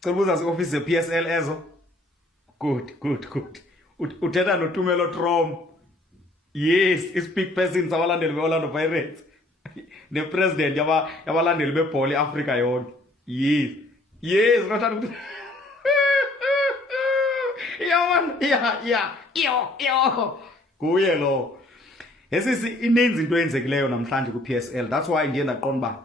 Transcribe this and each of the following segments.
cela ubuza se-office ye-PSL ezo. Good. Uthetha noTumelo Trom. Yes, i-speak person sabalandeli be-Orlando Pirates. Ne-president yabalandeli bebhola e-Africa yonke. Yes, ngathanda yo. Kuye lo. Yesisi ininzi into eyenzekileyo namhlanje ku-PSL. That's why ndiye ndaqonda ba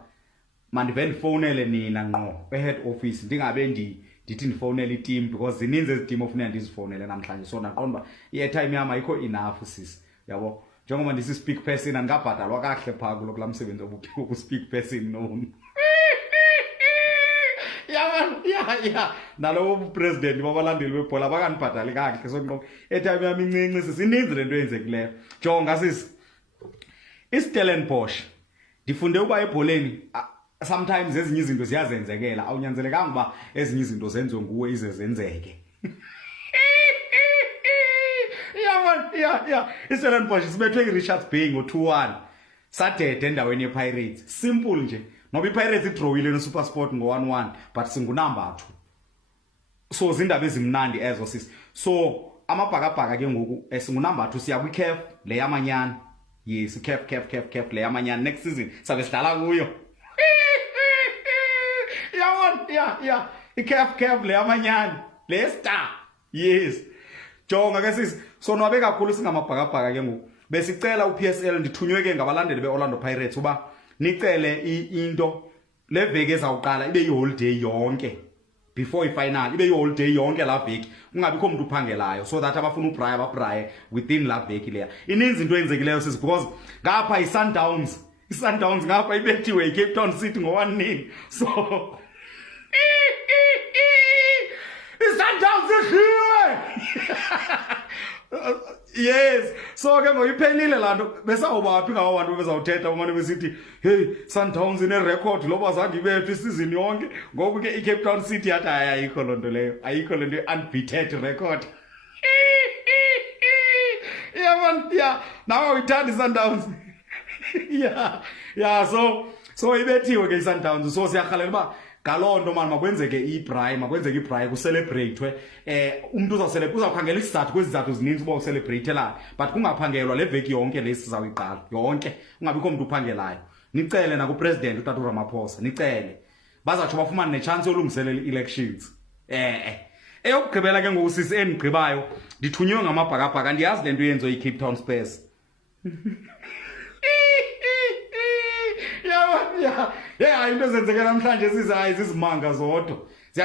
mandive ndifonele nina ngqo e-head office ndingabe ndithi ndifonele i-team because zininzi ezi-team ofuneka ndizifonele namhlanje. So ndaqonda ba i-airtime yam ayikho enough sis. Yabo. Njengoba ndisi-speak person andikabhatalwa kahle phaa kulaa msebenzi woku-speak person no. Yeah. Nalo president babalandeli bebhola bakandibhatali kahle so nqo airtime yami incinci sisininzi lento eyenzekileyo. Jonga sisi. Stellenbosch ndifunde uba ebholeni sometimes ezinye izinto ziyazenzekela awunyanzelekanga uba ezinye izinto zenziwe nguwe ize zenzeke. Yeah. Stellenbosch sibethwe iRichards Bay ngo-2-1 sadede endaweni yePirates. Simple nje. Noba iPirates idrawile neSuperSport ngo-1-1 but singunumber 2. So zindaba ezimnandi ezo sis. So amabhakabhaka ke ngoku singunumber 2 siya kwi-CAF le yamanyana. Yes, CAF le yamanyana next season sabe sidlala kuyo. Yeah. I-CAF le yamanyana le star. Yes. Jonga ke sis. So nwabe kakhulu singamabhakabhaka ke ngoku. Besicela uPSL ndithunywe ngabalandeli beOrlando Pirates uba nicele into le veki ezawuqala ibe yiholiday yonke before ifinal ibe yiholiday yonke la veki ungabikho umuntu uphangelayo so that abafuna ubraya babraye within la veki leya. Ininzi into eyenzekileyo sis because ngapha i-Sundowns ngapha ibethiwe iCape Town City ngo-1-0 so i-Sundowns idliwe. Yes, so ke ngoyiphelile lanto besawubaphi ngawo abantu bezawuthetha umane besithi hey Sundowns ine record loba zange ibethu isizini yonke ngoku ke iCape Town City yathi ayikho lonto leyo ayikho lento unbeaten record. Yeah, now uyithanda iSundowns. Yeah, so ibethiwe ke iSundowns so siyahalela ba galonto manje makwenzeke ibrayi kucelebratewe umuntu uzawukhangela isizathu kwezizathu zininzi uba ucelebrate la but kungaphangelwa le veki yonke lesi sizawiqala yonke ungabikho umuntu uphangelayo. Nicele na kupresident uTata Ramaphosa nicele bazatsho bafumane nechance yolungiselela elections. Eyokugqibela ke ngosisi endigqibayo ndithunywe ngamabhakabhaka ndiyazi lento yenziwe iCape Town Spurs. Yeah, into zenzeke namhlanje sizayi zizimanga zodwa.